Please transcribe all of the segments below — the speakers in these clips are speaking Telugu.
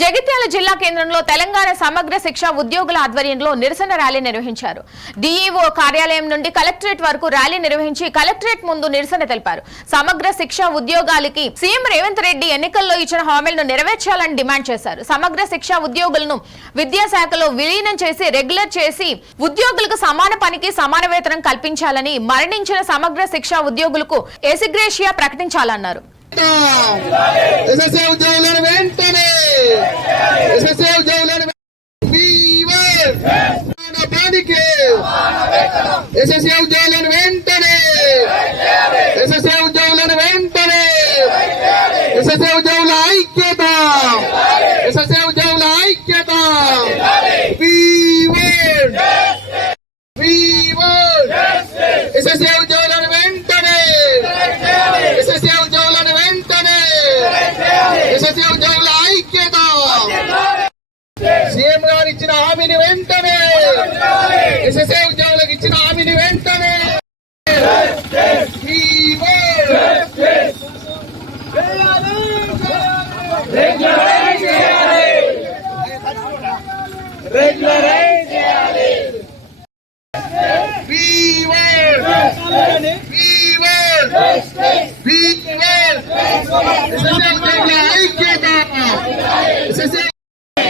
జగిత్యాల జిల్లా కేంద్రంలో తెలంగాణ సమగ్ర శిక్ష ఉద్యోగుల ఆధ్వర్యంలో నిరసన ర్యాలీ నిర్వహించారు. డీఈఓ కార్యాలయం నుండి కలెక్టరేట్ వరకు ర్యాలీ నిర్వహించి కలెక్టరేట్ ముందు నిరసన తెలిపారు. సమగ్ర శిక్ష ఉద్యోగాలకి సీఎం రేవంత్ రెడ్డి ఎన్నికల్లో ఇచ్చిన హామీలను నెరవేర్చాలని డిమాండ్ చేశారు. సమగ్ర శిక్ష ఉద్యోగులను విద్యాశాఖలో విలీనం చేసి రెగ్యులర్ చేసి ఉద్యోగులకు సమాన పనికి సమాన వేతనం కల్పించాలని, మరణించిన సమగ్ర శిక్ష ఉద్యోగులకు ఎసిగ్రేషియా ప్రకటించాలన్నారు. సీఎం గారు ఇచ్చిన హామీని వెంటనే ఎస్ఎస్ఏ ఉద్యోగులకు ఇచ్చిన హామీని వెంటనే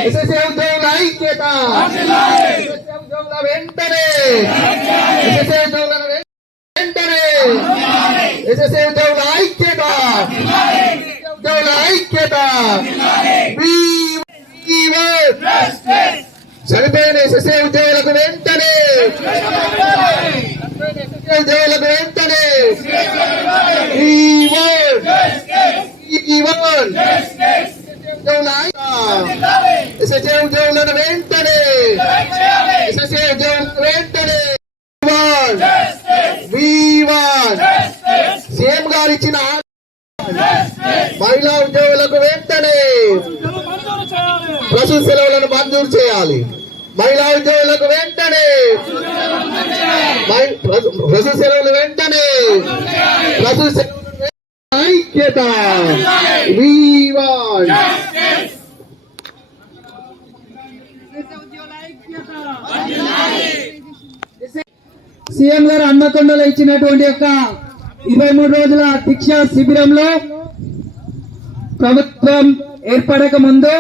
ఎస్ఎస్ఏ ఉద్యోగుల ఐక్యత, ఎస్ఎస్ఏ ఉద్యోగుల వెంటనే, ఎస్ఎస్ఏ ఉద్యోగుల వెంటనే, ఎస్ఎస్ఏ ఉద్యోగుల ఐక్యత, ఉద్యోగుల ఐక్యత. చనిపోయిన ఎస్ఎస్ఏ ఉద్యోగులకు వెంటనే, ఉద్యోగులకు వెంటనే ఎస్ఎస్ఏ ఉద్యోగులను వెంటనే, ఎస్ఎస్ఏ ఉద్యోగులను వెంటనే సీఎం గారు ఇచ్చిన మహిళా ఉద్యోగులకు వెంటనే ప్రసూతి సెలవులను మంజూరు చేయాలి. మహిళా ఉద్యోగులకు వెంటనే ప్రసూతి సెలవులు వెంటనే, ప్రసూతి సెలవులు ఐక్యత. సీఎం గారు హన్మకొండలో ఇచ్చినటువంటి యొక్క 23 రోజుల దీక్షా శిబిరంలో ప్రభుత్వం ఏర్పడక ముందు